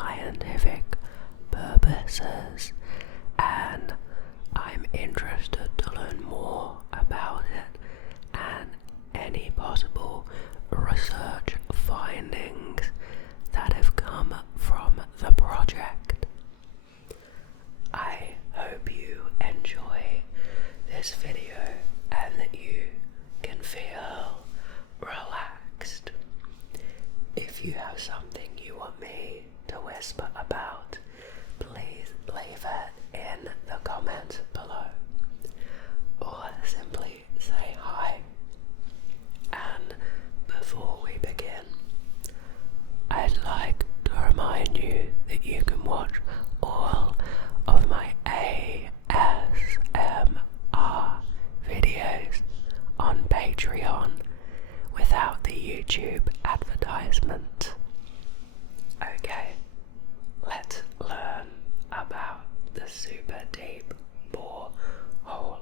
scientific purposes, and I'm interested to learn more about it and any possible research findings that have come from the project. I hope you enjoy this video and that you can feel relaxed. If you have something you want me to whisper about, please leave it in the comments below, or simply say hi. And before we begin, I'd like to remind you that you can watch all of my ASMR videos on Patreon without the YouTube advertisement. Okay, let's learn about the super deep borehole.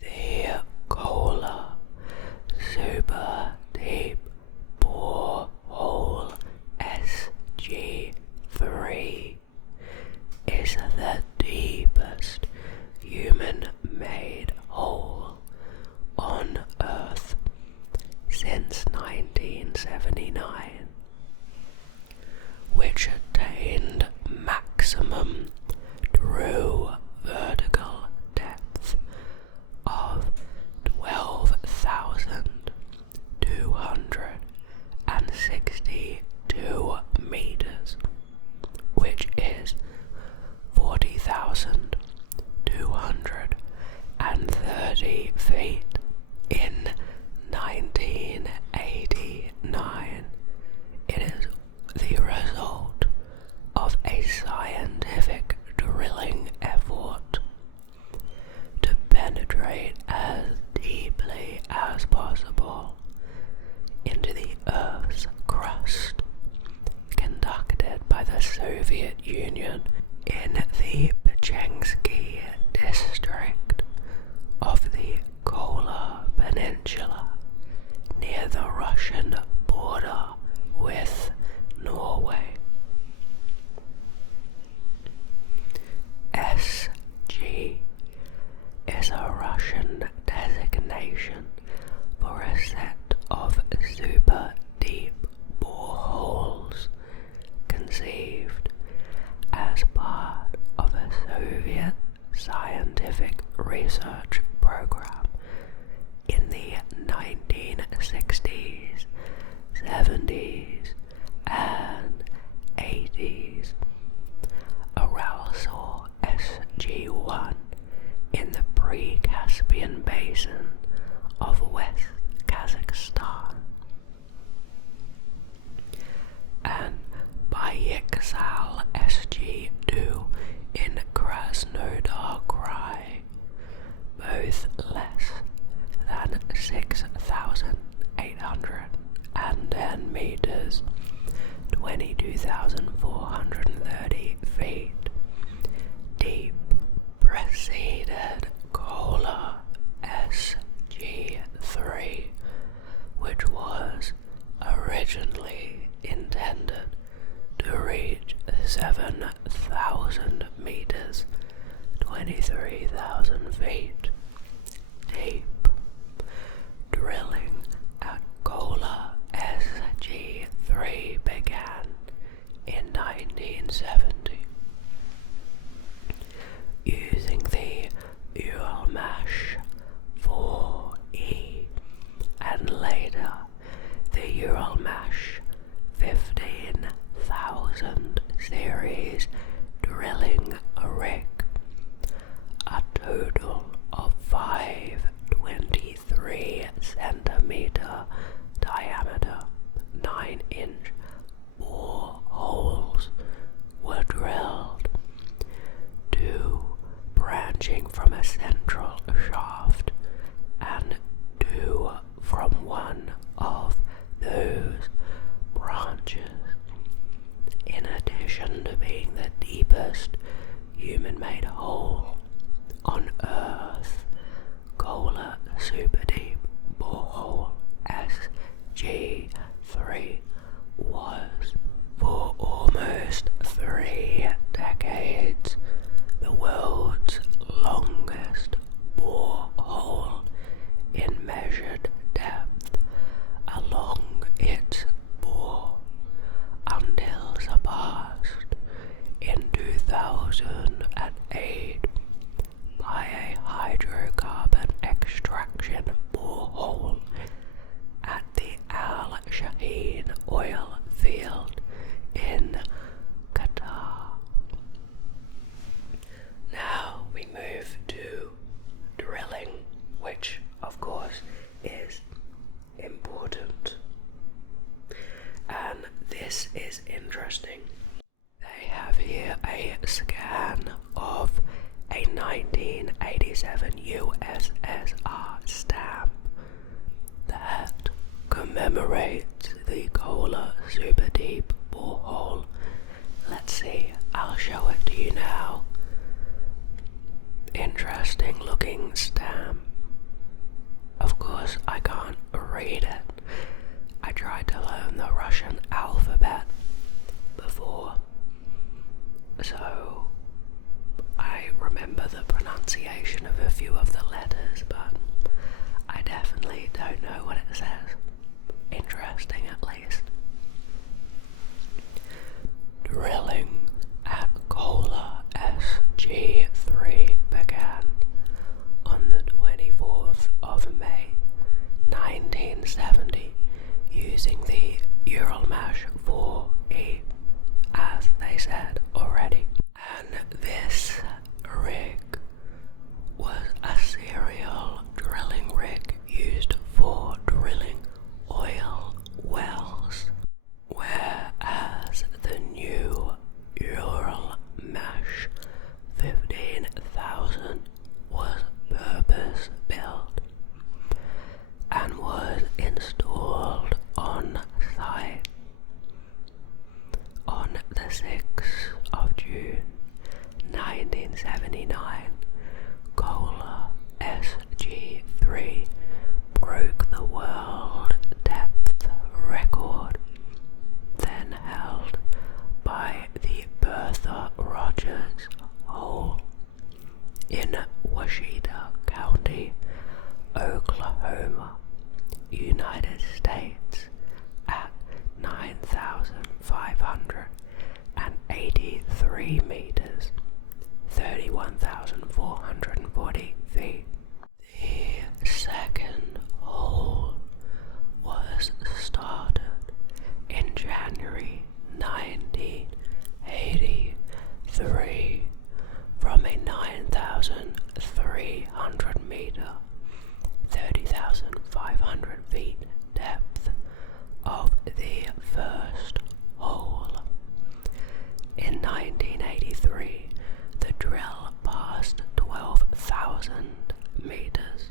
The Kola Superdeep Borehole SG3 is the deepest human-made hole on Earth since 1979, which attained maximum true vertical depth of 12,262 meters, which is 40,230 feet. In 1989, it is the result of a scientific drilling effort to penetrate as deeply as possible into the Earth's crust, conducted by the Soviet Union in the Pechengsky district of the Kola Peninsula near the Russian border with Norway. SG is a Russian designation for a set of super deep boreholes conceived as part of a Soviet scientific research program in the 1960s, 70s, and 80s. Aralsor SG1 in the pre-Caspian basin of West Kazakhstan, and Bayiksal SG2 in Krasnodar Krai, both less than 6,810 meters, 22,430 feet deep, preceded Kola SG3, which was originally intended to reach 7,000 meters, 23,000 feet deep. Drilling at Kola SG3 began in 1970 using the Uralmash 4E and later the Uralmash 15,000 series drilling rig. A total of 5 23-centimeter diameter 9-inch boreholes were drilled, 2 branching from a central shaft and 2 from one of those branches. In addition to being the deepest human-made hole on Earth, Kola Superdeep Borehole SG3 was for almost here a scan of a 1987 USSR stamp that commemorates the Kola Superdeep Borehole. Let's see, I'll show it to you now. Interesting looking stamp. Of course, I can't read it. I tried to learn the Russian alphabet before, so I remember the pronunciation of a few of the letters, but I definitely don't know what it says. Interesting, at least. Drilling at Kola SG3 began on the 24th of May 1970 using the Uralmash 4E, as they said already. And this rig was a serial drilling rig used for drilling oil wells, whereas the new Uralmash 15,000 was purpose built and was installed on site on the 6th of June 1979. Kola SG3 broke the world depth record then held by the Bertha Rogers hole in Washita County, Oklahoma, United States at 9,583 meters, 31,440 feet. The second hole was started in January 1983 from a 9,300 meter, 30,500 feet depth of the first hole. In 1983, the drill passed 12,000 meters,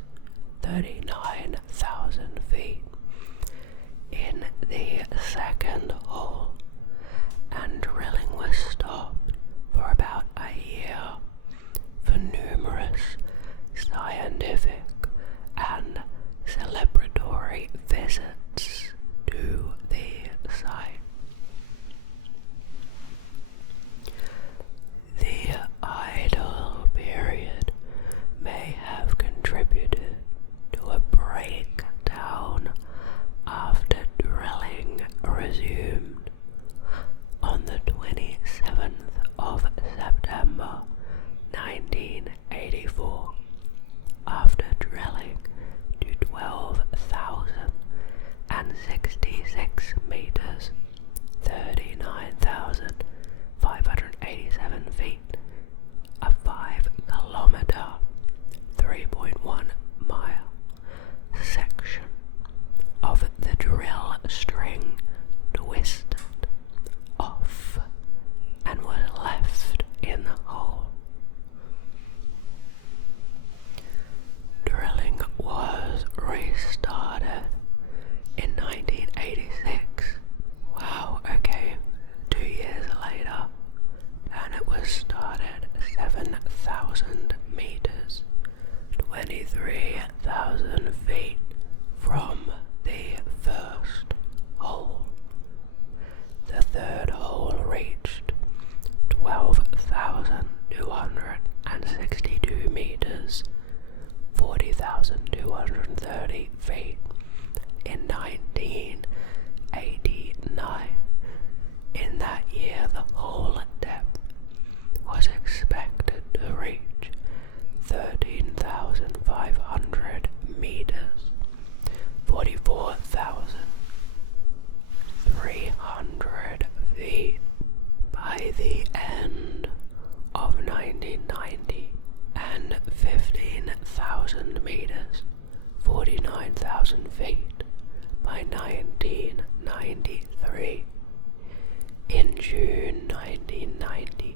39,000 feet, in the second hole, and drilling was stopped for about a year for numerous scientific and celebratory visits to the site. The idle period may have contributed to a breakdown after drilling resumed on the 27th of September 1984, after drilling to 12,066 meters, 39,587 feet, a 5-kilometer, 3.1 mile section of the drill string twisted off and was left in the hole. Drilling was restarted in 1986. Wow, okay, 2 years later, and it was started 7,000 meters, 23,000 feet from the first hole. The third hole reached 12,262 meters, 40,230 feet in 1989. In that year, the hole depth was expected to reach 13,500 meters, 44,300 feet. By the end of 1990, and 15,000 meters, 49,000 feet, by 1993. In June 1990,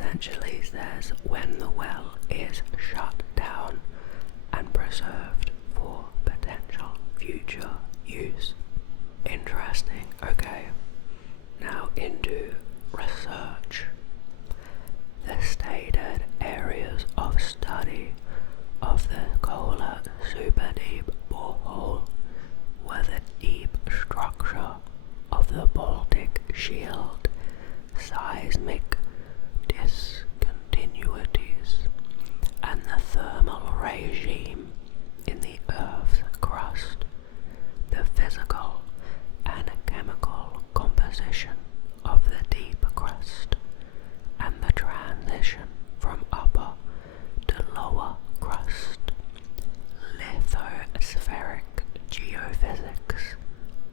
essentially says when the well is shut down and preserved for potential future use. Interesting. Okay, now into research. The stated areas of study of the Kola Superdeep Borehole were the deep structure of the Baltic Shield, seismic discontinuities, and the thermal regime in the Earth's crust, the physical and chemical composition of the deep crust, and the transition from upper to lower crust, lithospheric geophysics,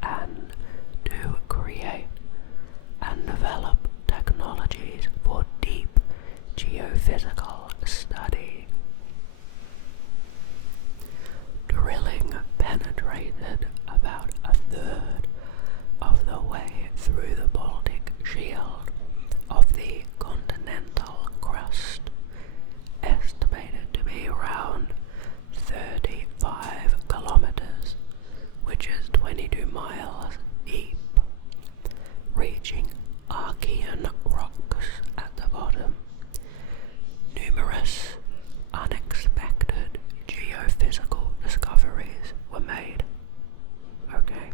and to create and develop technologies for deep geophysical study. Drilling penetrated about a third of the way through the Baltic Shield of the continental crust, estimated to be around 35 kilometers, which is 22 miles deep, reaching Archean rocks at the bottom. Numerous unexpected geophysical discoveries were made. Okay.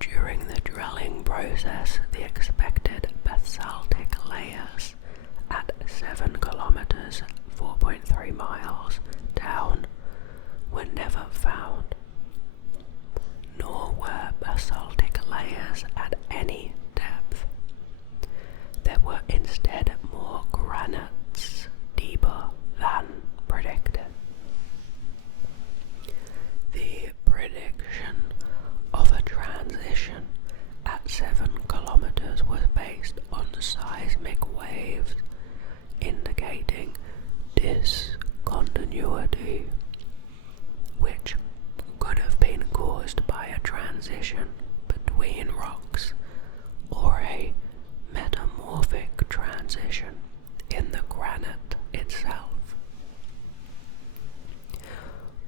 During the drilling process, the expected basaltic layers at 7 kilometers, 4.3 miles down were never found, nor were basaltic layers at any depth. There were instead more granites deeper than predicted. The prediction of a transition at 7 kilometers was based on seismic waves indicating discontinuity, which could have been caused by a transition between rocks or a metamorphic transition in the granite itself.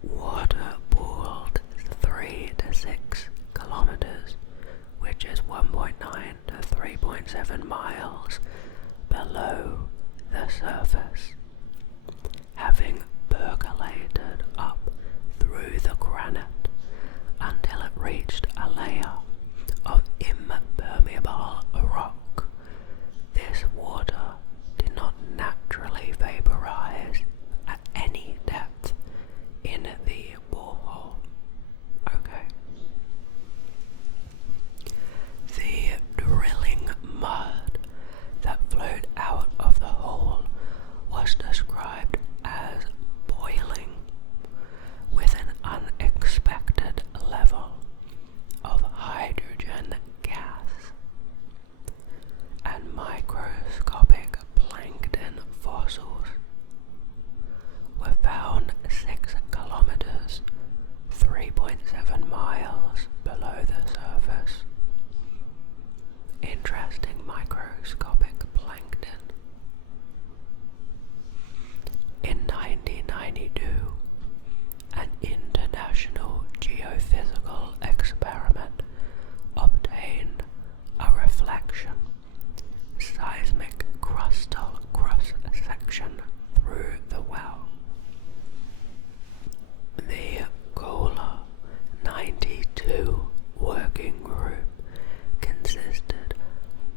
Water pooled 3 to 6 kilometers, which is 1.9 to 3.7 miles below the surface, having percolated up through the granite until it reached a layer of impermeable rock. This water did not naturally vaporize at any depth in the borehole. Okay. The drilling mud that flowed out of the hole was described as boiling, with an unexpected level of hydrogen gas, and microscopic plankton fossils were found 6 kilometers, 3.7 miles below the surface. Interesting microscopic plankton. In 1992, an international geophysical experiment obtained a reflection, seismic crustal cross-section through the well. The Kola 92 working group consisted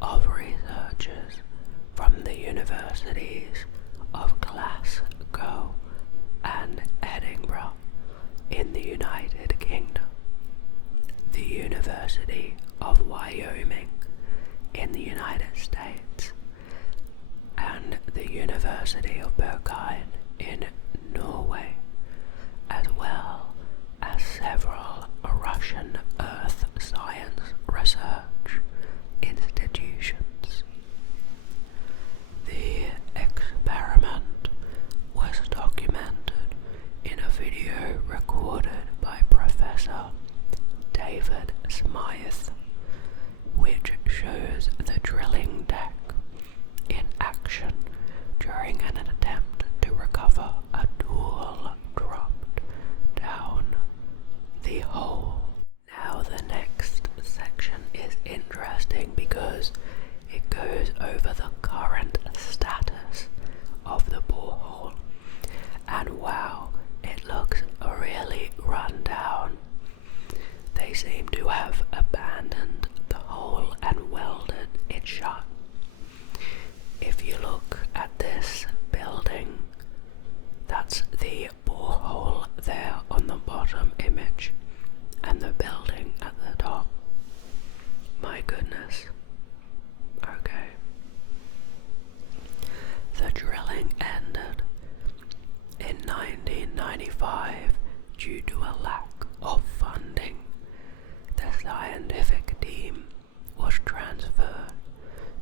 of researchers from the universities of Glasgow and Edinburgh in the United Kingdom, the University of Wyoming in the United States, and the University of Bergen in Norway, as well as several Russian earth science research institutions. The experiment was documented in a video recorded by Professor David Smythe, which shows the because it goes over the current status of the borehole, and wow, it looks really run down. They seem to have abandoned the hole and welded it shut. If you look at this building, that's the borehole there on the bottom image, and the building at the top. My goodness. Okay. The drilling ended in 1995 due to a lack of funding. The scientific team was transferred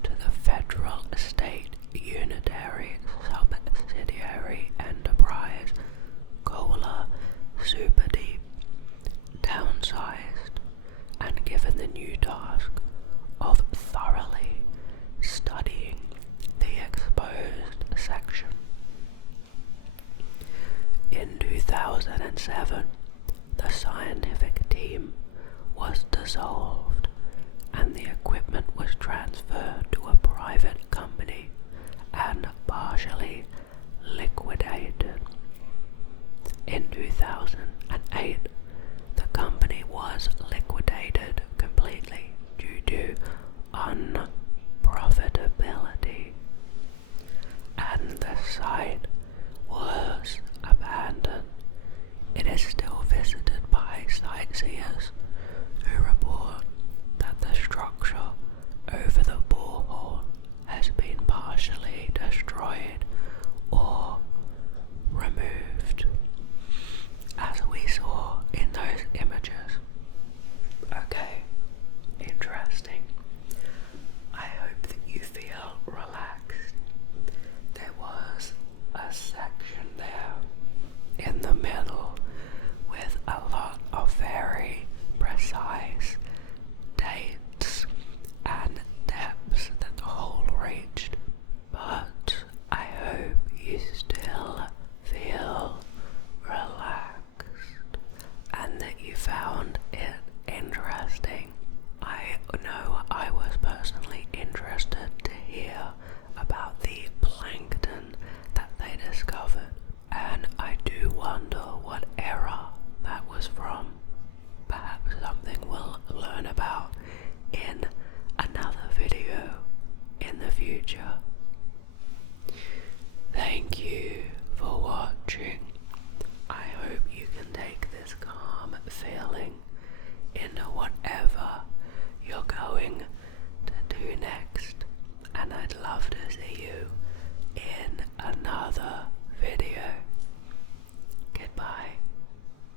to the Federal State Unitary Subsidiary Enterprise Kola Superdeep, downsized and given the new task of thoroughly studying the exposed section. In 2007, the scientific team was dissolved and the equipment was transferred to a private company and partially liquidated. In 2008, the company was liquidated completely due to unprofitability, and the site was abandoned. It is still visited by sightseers who report that the structure over the borehole has been partially destroyed or removed, as we saw in those images. Okay, interesting. I hope that you feel relaxed. There was a section there in the middle with a lot of very precise dates and depths that the hole reached, but I hope you still feel relaxed and that you found it interesting. I know I was personally interested to hear about the plankton that they discovered, and I do wonder what era that was from. Perhaps something we'll learn about in another video in the future. Thank you for watching. I hope you can take this calm feeling into whatever you're going to do next, and I'd love to see you